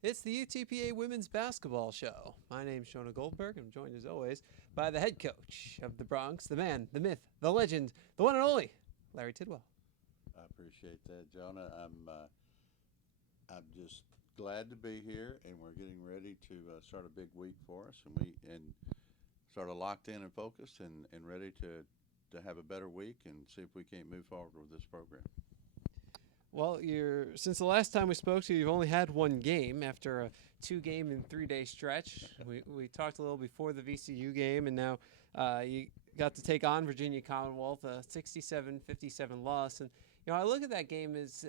It's the UTPA Women's Basketball Show. My name's Jonah Goldberg. I'm joined as always by the head coach of the Bronx, the man, the myth, the legend, the one and only, Larry Tidwell. I appreciate that, Jonah. I'm just glad to be here, and we're getting ready to start a big week for us, and sort of locked in and focused, and ready to have a better week and see if we can't move forward with this program. Well, since the last time we spoke to you, you've only had one game after a 2-game and 3-day stretch. We talked a little before the VCU game, and now you got to take on Virginia Commonwealth, a 67-57 loss. And I look at that game as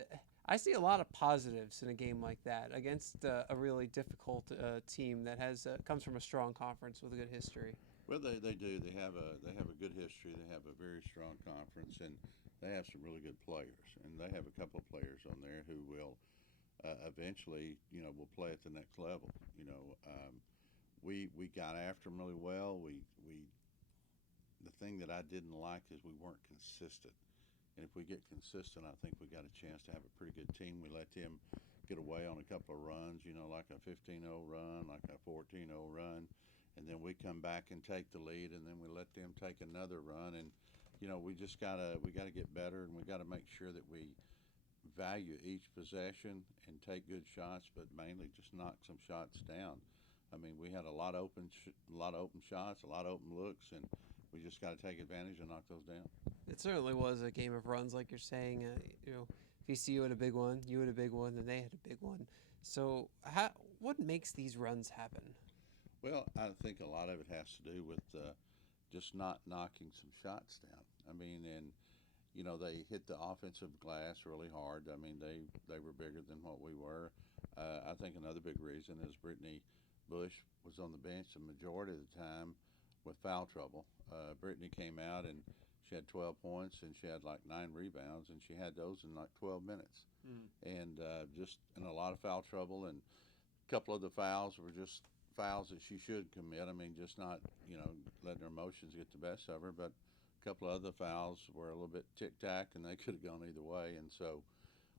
I see a lot of positives in a game like that against a really difficult team that comes from a strong conference with a good history. Well, they do. They have a good history. They have a very strong conference, and they have some really good players. And they have a couple of players on there who will eventually, will play at the next level. We got after them really well. We The thing that I didn't like is we weren't consistent. And if we get consistent, I think we got a chance to have a pretty good team. We let them get away on a couple of runs, like a 15-0 run, like a 14-0 run, and then we come back and take the lead, and then we let them take another run. And we just gotta get better, and we got to make sure that we value each possession and take good shots, but mainly just knock some shots down. I mean, we had a lot of open shots, a lot of open looks, and we just got to take advantage and knock those down. It certainly was a game of runs, like you're saying. VCU had a big one, you had a big one, and they had a big one. So, what makes these runs happen? Well, I think a lot of it has to do with just not knocking some shots down. I mean, and they hit the offensive glass really hard. I mean, they were bigger than what we were. I think another big reason is Brittany Bush was on the bench the majority of the time with foul trouble. Brittany came out and she had 12 points and she had like 9 rebounds, and she had those in like 12 minutes. And just in a lot of foul trouble, and a couple of the fouls were just fouls that she should commit. I mean, just not, letting her emotions get the best of her, but a couple of other fouls were a little bit tic-tac, and they could have gone either way. And so,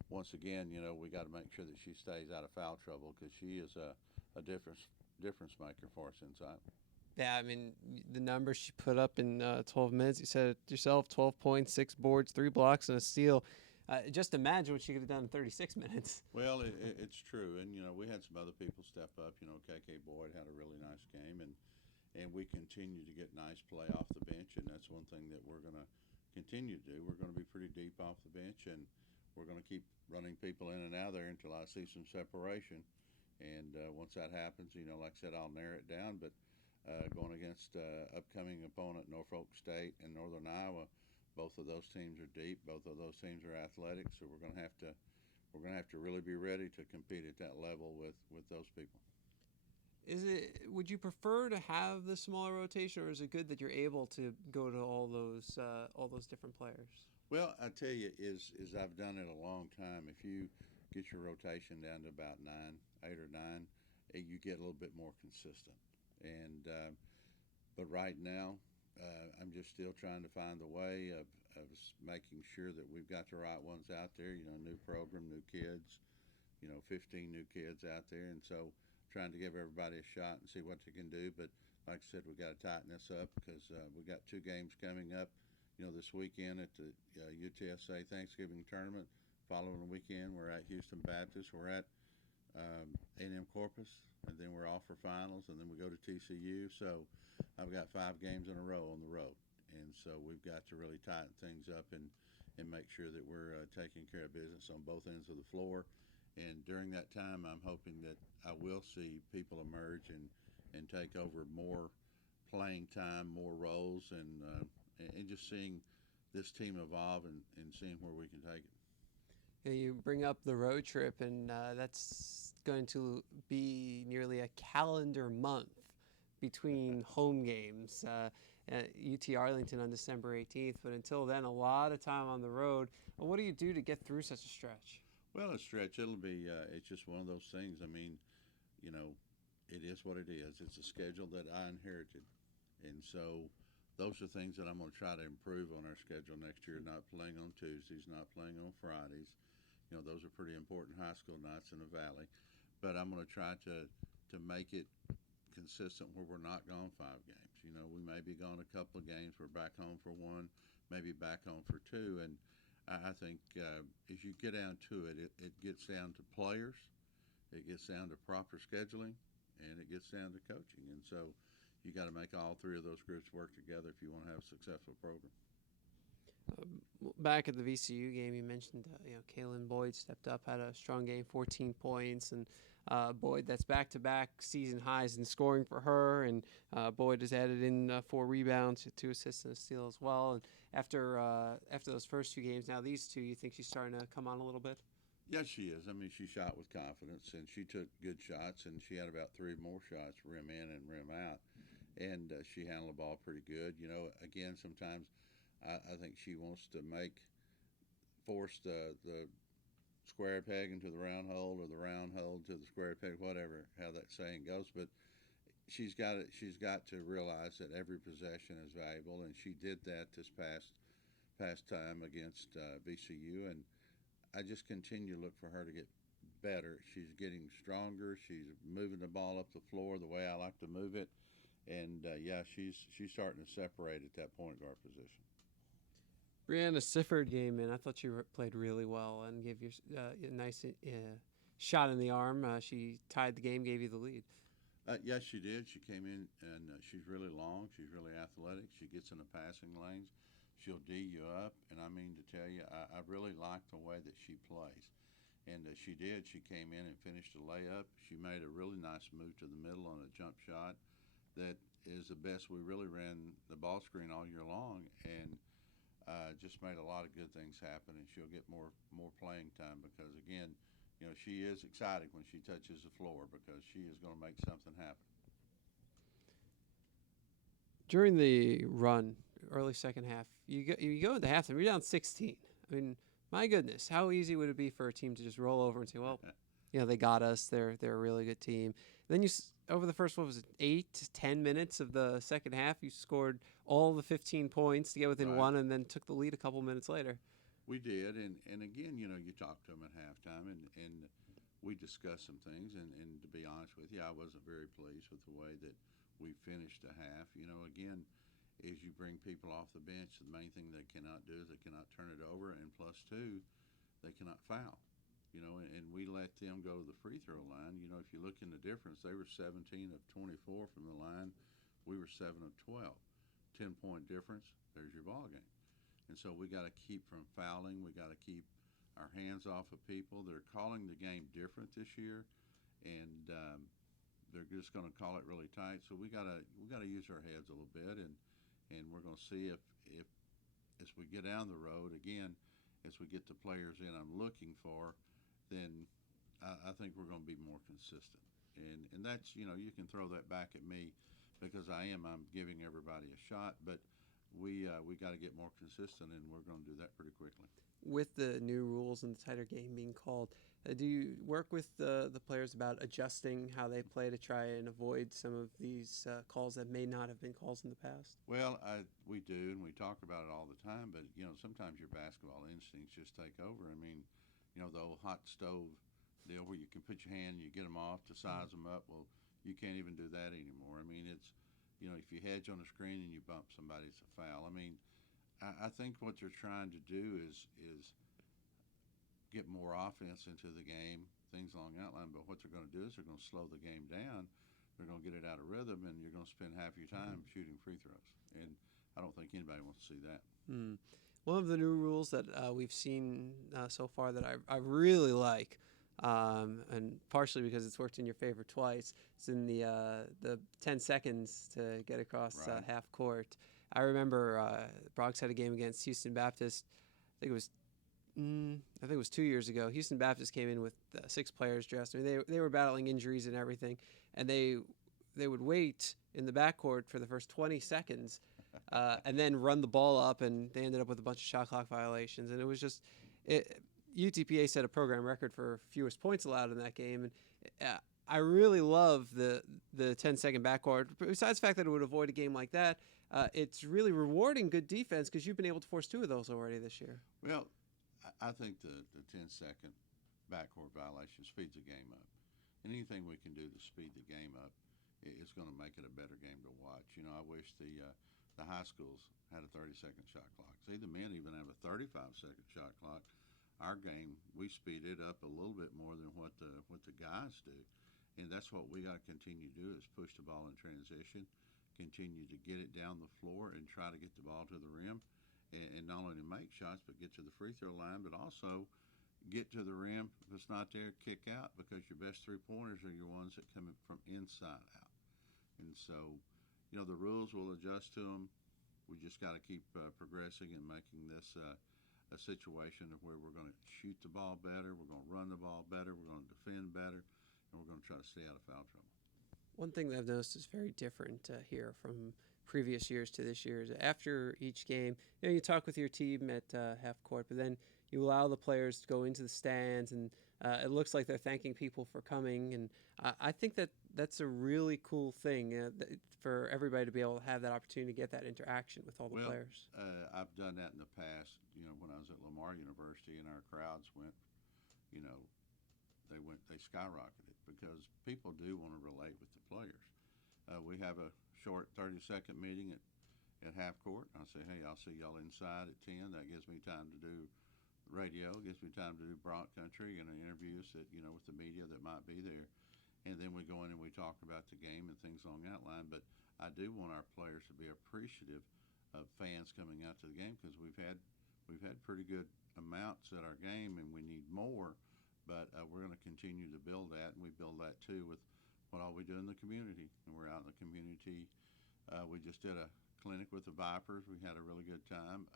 once again, we got to make sure that she stays out of foul trouble, because she is a difference maker for us inside. Yeah, I mean, the numbers she put up in 12 minutes, you said it yourself, 12 points, 6 boards, 3 blocks, and a steal. Just imagine what she could have done in 36 minutes. Well, it's true. And, we had some other people step up. KK Boyd had a really nice game, and we continue to get nice play off the bench, and that's one thing that we're going to continue to do. We're going to be pretty deep off the bench, and we're going to keep running people in and out of there until I see some separation. And once that happens, like I said, I'll narrow it down. But going against upcoming opponent Norfolk State and Northern Iowa, both of those teams are deep. Both of those teams are athletic. So we're going to have to really be ready to compete at that level with those people. Would you prefer to have the smaller rotation, or is it good that you're able to go to all those different players? Well, I tell you, is I've done it a long time. If you get your rotation down to about 8 or 9, you get a little bit more consistent. And but right now, I'm just still trying to find the way of making sure that we've got the right ones out there. New program, new kids, 15 new kids out there, and so trying to give everybody a shot and see what they can do. But like I said, we got to tighten this up, because we got 2 games coming up. This weekend at the UTSA Thanksgiving tournament. Following the weekend, we're at Houston Baptist. We're at A&M Corpus, and then we're off for finals, and then we go to TCU. So I've got 5 games in a row on the road, and so we've got to really tighten things up and make sure that we're taking care of business on both ends of the floor. And during that time, I'm hoping that I will see people emerge and take over more playing time, more roles, and just seeing this team evolve and seeing where we can take it. Yeah, you bring up the road trip, and that's going to be nearly a calendar month between home games at UT Arlington on December 18th. But until then, a lot of time on the road. What do you do to get through such a stretch? Well, a stretch, it'll be, it's just one of those things. I mean, it is what it is. It's a schedule that I inherited. And so those are things that I'm going to try to improve on our schedule next year, not playing on Tuesdays, not playing on Fridays. Those are pretty important high school nights in the Valley. but I'm going to try to make it consistent where we're not gone 5 games. You know, we may be gone a couple of games. We're back home for one, maybe back home for two, and I think as you get down to it, it gets down to players, it gets down to proper scheduling, and it gets down to coaching. And so you got to make all three of those groups work together if you want to have a successful program. Back at the VCU game, you mentioned Kaylin Boyd stepped up, had a strong game, 14 points, and Boyd, that's back-to-back season highs in scoring for her, and Boyd has added in 4 rebounds, 2 assists and a steal as well. And after those first 2 games, now these 2, you think she's starting to come on a little bit? Yes, she is. I mean, she shot with confidence, and she took good shots, and she had about 3 more shots, rim in and rim out, and she handled the ball pretty good. You know, again, sometimes I think she wants to force the square peg into the round hole or the round hole to the square peg, whatever, how that saying goes. But she's got to realize that every possession is valuable, and she did that this past time against VCU. And I just continue to look for her to get better. She's getting stronger. She's moving the ball up the floor the way I like to move it. And she's starting to separate at that point guard position. Brianna Sifford came in. I thought she played really well and gave you a nice shot in the arm. She tied the game, gave you the lead. Yes, she did. She came in, and she's really long. She's really athletic. She gets in the passing lanes. She'll D you up. And I mean to tell you, I really like the way that she plays. And she did. She came in and finished a layup. She made a really nice move to the middle on a jump shot that is the best. We really ran the ball screen all year long, and just made a lot of good things happen, and she'll get more playing time because, again, you know, she is exciting when she touches the floor because she is going to make something happen. During the run, early second half, you go into halftime, you're down 16. I mean, my goodness, how easy would it be for a team to just roll over and say, well, they got us. They're a really good team. And then over the first, 8 to 10 minutes of the second half, you scored all the 15 points to get within one, and then took the lead a couple minutes later. We did, and again, you know, you talk to them at halftime, and we discussed some things, and to be honest with you, I wasn't very pleased with the way that we finished the half. You know, again, as you bring people off the bench, the main thing they cannot do is they cannot turn it over, and plus 2, they cannot foul. You know, and we let them go to the free throw line. You know, if you look in the difference, they were 17 of 24 from the line. We were 7 of 12. 10-point difference, there's your ball game. And so we got to keep from fouling. We got to keep our hands off of people. They're calling the game different this year, and they're just going to call it really tight. So we got to use our heads a little bit, and we're going to see if as we get down the road again, as we get the players in I'm looking for, then I think we're going to be more consistent. And that's, you know, you can throw that back at me because I'm giving everybody a shot, but we got to get more consistent, and we're going to do that pretty quickly. With the new rules and the tighter game being called, do you work with the players about adjusting how they play to try and avoid some of these calls that may not have been calls in the past? Well, we do, and we talk about it all the time, but, you know, sometimes your basketball instincts just take over. I mean, you know, the old hot stove deal where you can put your hand and you get them off to size them up. Well, you can't even do that anymore. I mean, it's, you know, if you hedge on the screen and you bump somebody, it's a foul. I mean, I think what they're trying to do is get more offense into the game, things along that line. But what they're going to do is they're going to slow the game down. They're going to get it out of rhythm, and you're going to spend half your time shooting free throws. And I don't think anybody wants to see that. One of the new rules that we've seen so far that I really like, and partially because it's worked in your favor twice, is in the 10 seconds to get across half court. I remember Bronx had a game against Houston Baptist. I think it was 2 years ago. Houston Baptist came in with 6 players dressed. I mean, they were battling injuries and everything, and they would wait in the backcourt for the first 20 seconds. And then run the ball up, and they ended up with a bunch of shot clock violations. And it was just UTPA set a program record for fewest points allowed in that game. And I really love the 10-second backcourt. Besides the fact that it would avoid a game like that, it's really rewarding good defense because you've been able to force 2 of those already this year. Well, I think the 10-second backcourt violation speeds the game up. anything we can do to speed the game up, it's going to make it a better game to watch. I wish the high schools had a 30-second shot clock. See, the men even have a 35-second shot clock. Our game, we speed it up a little bit more than what the guys do, and that's what we got to continue to do is push the ball in transition, continue to get it down the floor, and try to get the ball to the rim, and not only make shots but get to the free throw line, but also get to the rim. If it's not there, kick out, because your best three-pointers are your ones that come from inside out. And so, the rules will adjust to them. We just got to keep progressing and making this a situation of where we're going to shoot the ball better, we're going to run the ball better, we're going to defend better, and we're going to try to stay out of foul trouble. One thing that I've noticed is very different here from previous years to this year is after each game, you talk with your team at half court, but then you allow the players to go into the stands, and it looks like they're thanking people for coming. And I think that's a really cool thing for everybody to be able to have that opportunity to get that interaction with all the players. I've done that in the past. When I was at Lamar University, and our crowds went, they skyrocketed because people do want to relate with the players. We have a short 30-second meeting at half court. I say, hey, I'll see y'all inside at 10. That gives me time to do radio, gives me time to do broad country and interviews that, with the media that might be there. And then we go in and we talk about the game and things along that line. But I do want our players to be appreciative of fans coming out to the game, because we've had pretty good amounts at our game, and we need more. But we're going to continue to build that, and we build that too with what all we do in the community. And we're out in the community. We just did a clinic with the Vipers. We had a really good time.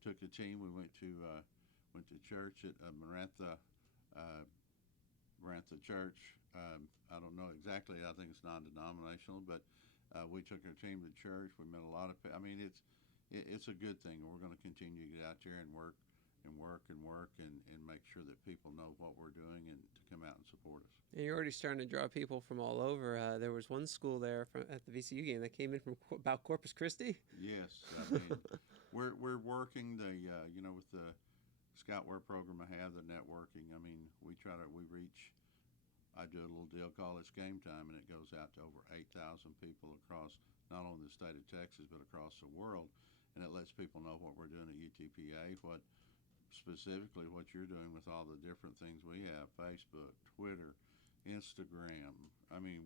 Took the team. We went to church at Marantha Church. I don't know exactly. I think it's non-denominational, but we took our team to church. We met a lot of. It's a good thing, and we're going to continue to get out there and work and make sure that people know what we're doing and to come out and support us. And you're already starting to draw people from all over. There was one school there at the VCU game that came in from about Corpus Christi. Yes, we're working with the Scoutwear program I have, the networking. We reach. I do a little deal called It's Game Time, and it goes out to over 8,000 people across not only the state of Texas but across the world, and it lets people know what we're doing at UTPA, specifically what you're doing with all the different things we have: Facebook, Twitter, Instagram.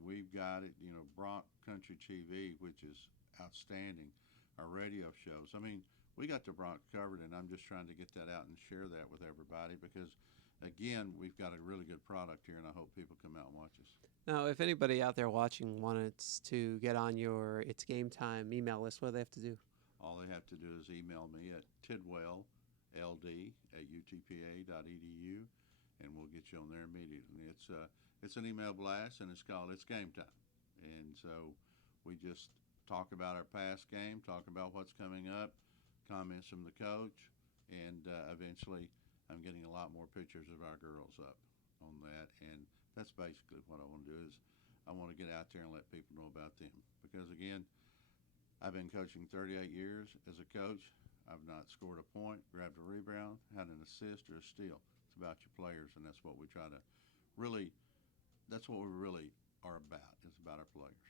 We've got it. Brock Country TV, which is outstanding. Our radio shows. We got the Bronx covered, and I'm just trying to get that out and share that with everybody because, again, we've got a really good product here, and I hope people come out and watch us. Now, if anybody out there watching wanted to get on your It's Game Time email list, what do they have to do? All they have to do is email me at tidwellld@utpa.edu, and we'll get you on there immediately. It's an email blast, and it's called It's Game Time. And so we just talk about our past game, talk about what's coming up, comments from the coach, and eventually I'm getting a lot more pictures of our girls up on that. And that's basically what I want to do is I want to get out there and let people know about them. Because, again, I've been coaching 38 years as a coach. I've not scored a point, grabbed a rebound, had an assist, or a steal. It's about your players, and that's what we try to that's what we really are about. It's about our players.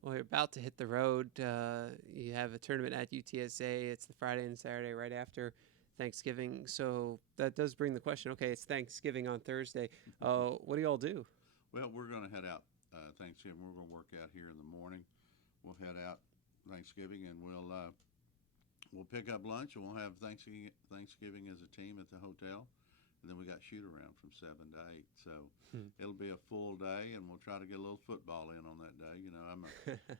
Well, you're about to hit the road. You have a tournament at UTSA. It's the Friday and Saturday right after Thanksgiving. So that does bring the question, okay, it's Thanksgiving on Thursday. What do you all do? Well, we're going to head out Thanksgiving. We're going to work out here in the morning. We'll head out Thanksgiving, and we'll pick up lunch, and we'll have Thanksgiving as a team at the hotel. And then we got shoot around from 7 to 8. So it'll be a full day, and we'll try to get a little football in on that day.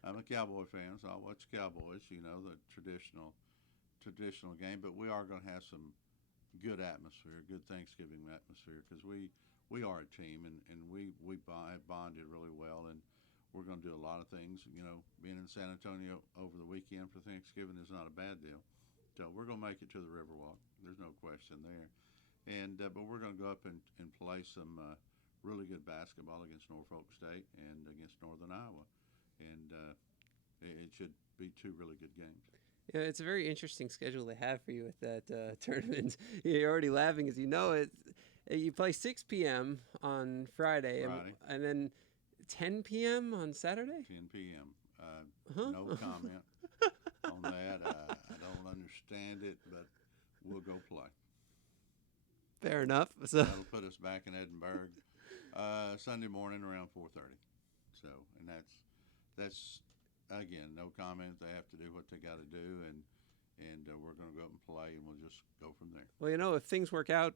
I'm a Cowboy fan, so I'll watch Cowboys, the traditional game. But we are going to have some good atmosphere, good Thanksgiving atmosphere, because we are a team, and we have bonded really well. And we're going to do a lot of things. Being in San Antonio over the weekend for Thanksgiving is not a bad deal. So we're going to make it to the Riverwalk. There's no question there. But we're going to go up and play some really good basketball against Norfolk State and against Northern Iowa. And it should be two really good games. Yeah, it's a very interesting schedule they have for you with that tournament. You're already laughing as you know it. You play 6 p.m. on Friday, Friday. and then 10 p.m. on Saturday. 10 p.m. Huh? No comment on that. I don't understand it, but we'll go play. Fair enough. So That'll put us back in Edinburgh Sunday morning around 4:30. So, and that's again no comment. They have to do what they got to do, and we're going to go up and play, and we'll just go from there. well, if things work out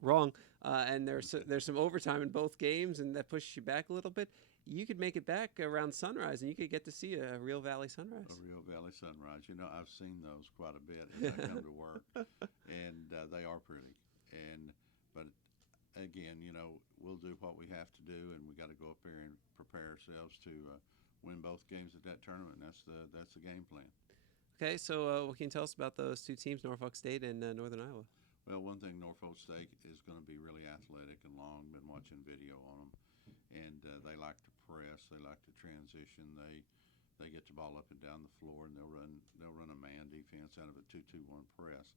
wrong, and there's some overtime in both games, and that pushes you back a little bit, you could make it back around sunrise, and you could get to see a real valley sunrise. A real valley sunrise. I've seen those quite a bit as I come to work, and they are pretty. But again, we'll do what we have to do, and we got to go up there and prepare ourselves to win both games at that tournament. And that's the game plan. Okay, so what can you tell us about those two teams, Norfolk State and Northern Iowa? Well, one thing, Norfolk State is going to be really athletic and long. Been watching video on them, and they like to press. They like to transition. They get the ball up and down the floor, and they'll run a man defense out of a 2-2-1 press.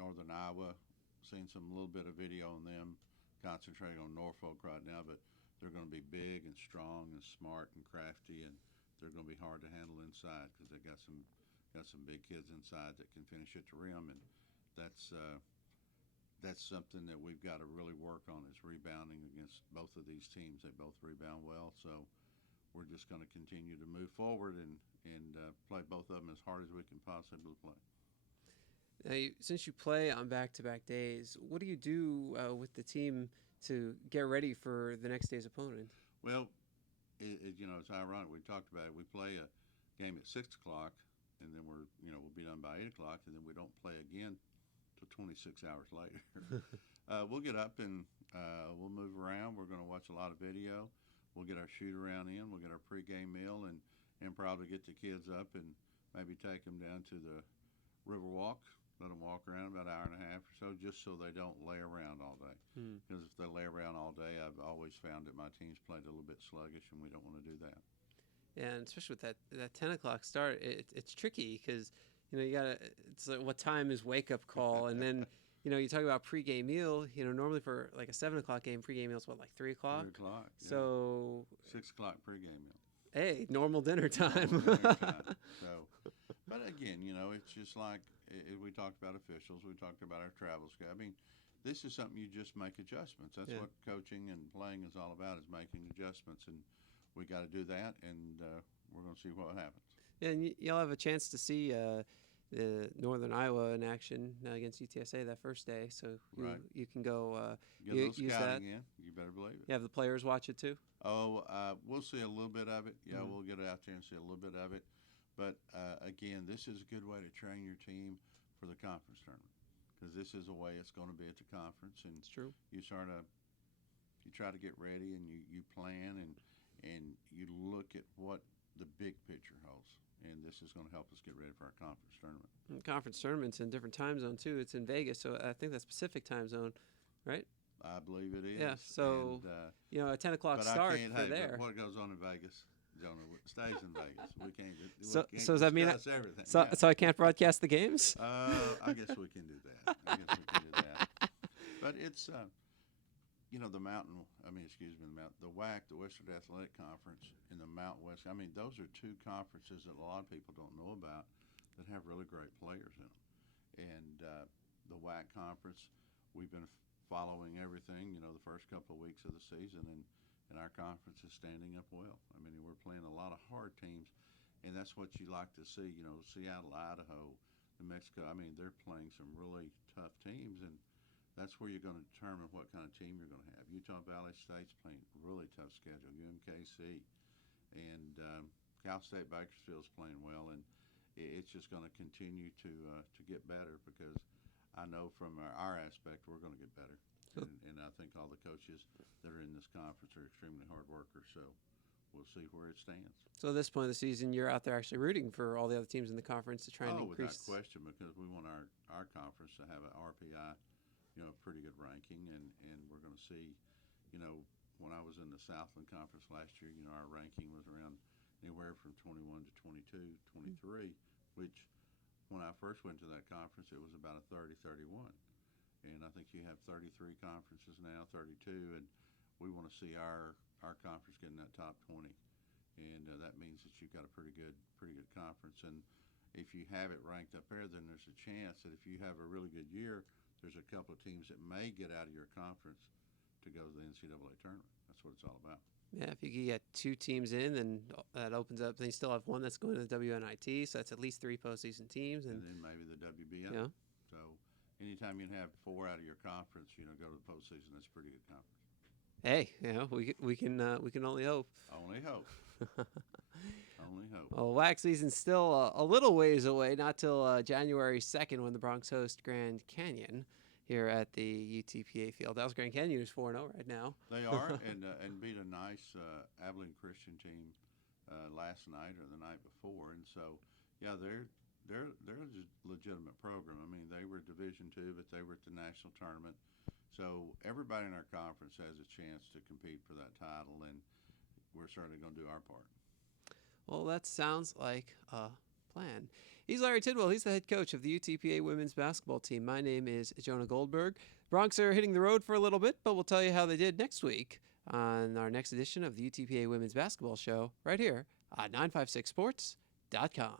Northern Iowa, seen some little bit of video on them, concentrating on Norfolk right now, but they're going to be big and strong and smart and crafty, and they're going to be hard to handle inside because they got some big kids inside that can finish at the rim, and that's something that we've got to really work on is rebounding against both of these teams. They both rebound well, so we're just going to continue to move forward and play both of them as hard as we can possibly play. Now, since you play on back-to-back days, what do you do with the team to get ready for the next day's opponent? Well, it's ironic. We talked about it. We play a game at 6 o'clock, and then we'll be done by 8 o'clock, and then we don't play again till 26 hours later. We'll get up and we'll move around. We're going to watch a lot of video. We'll get our shoot-around in. We'll get our pregame meal and probably get the kids up and maybe take them down to the river walk. Let them walk around about an hour and a half or so, just so they don't lay around all day. Because if they lay around all day, I've always found that my team's played a little bit sluggish, and we don't want to do that. Yeah, and especially with that 10 o'clock start, it's tricky because you gotta. It's like what time is wake up call, and then you talk about pregame meal. Normally for like a 7 o'clock game, pregame meal is what, like 3 o'clock. 3 o'clock. Yeah. So 6 o'clock pregame meal. Hey, normal dinner time. Normal dinner time. So, but again, it's just like we talked about officials. We talked about our travel schedule. I mean, this is something you just make adjustments. That's what coaching and playing is all about, is making adjustments, and we got to do that, and we're going to see what happens. Yeah, and you'll have a chance to see the Northern Iowa in action against UTSA that first day, so you can go Get a little use that. in. You better believe it. You have the players watch it too? Oh, we'll see a little bit of it. Yeah, we'll get out there and see a little bit of it. But again, this is a good way to train your team for the conference tournament, because this is a way it's going to be at the conference, and it's true. You try to get ready, and you plan, and you look at what the big picture holds, and this is going to help us get ready for our conference tournament. And conference tournament's in a different time zone too. It's in Vegas, so I think that's Pacific time zone, right? I believe it is. Yeah. So a 10 o'clock but start I can't, for there. What goes on in Vegas, Jonah, stays in Vegas. We can't. So does that mean everything? So I can't broadcast the games? I guess we can do that. But it's the mountain. The WAC, the Western Athletic Conference, and the Mountain West. I mean, those are two conferences that a lot of people don't know about that have really great players in them. And the WAC conference, we've been following everything. The first couple of weeks of the season, and our conference is standing up well. I mean, we're playing a lot of hard teams, and that's what you like to see. Seattle, Idaho, New Mexico. I mean, they're playing some really tough teams, and that's where you're going to determine what kind of team you're going to have. Utah Valley State's playing a really tough schedule. UMKC, and Cal State Bakersfield's playing well, and it's just going to continue to get better, because I know from our aspect we're going to get better. And I think all the coaches that are in this conference are extremely hard workers, so we'll see where it stands. So at this point of the season, you're out there actually rooting for all the other teams in the conference to try and increase. Without question, because we want our conference to have an RPI, a pretty good ranking, and we're going to see, when I was in the Southland Conference last year, our ranking was around anywhere from 21 to 22, 23, which when I first went to that conference, it was about a 30, 31. and I think you have 33 conferences now, 32, and we want to see our conference get in that top 20, and that means that you've got a pretty good conference. And if you have it ranked up there, then there's a chance that if you have a really good year, there's a couple of teams that may get out of your conference to go to the NCAA tournament. That's what it's all about. Yeah, if you can get 2 teams in, then that opens up. Then you still have one that's going to the WNIT, so that's at least 3 postseason teams, And then maybe the WBO. Yeah. So anytime you can have 4 out of your conference, go to the postseason, that's a pretty good conference. Hey, we can only hope. Only hope. Only hope. Well, WAC season's still a little ways away, not till January 2nd when the Bronx host Grand Canyon here at the UTPA field. Dallas Grand Canyon is 4-0 right now. They are, and beat a nice Abilene Christian team last night or the night before, and so yeah, they're a legitimate program. I mean, they were Division II, but they were at the national tournament. So everybody in our conference has a chance to compete for that title, and we're certainly going to do our part. Well, that sounds like a plan. He's Larry Tidwell. He's the head coach of the UTPA women's basketball team. My name is Jonah Goldberg. Bronx are hitting the road for a little bit, but we'll tell you how they did next week on our next edition of the UTPA women's basketball show right here on 956sports.com.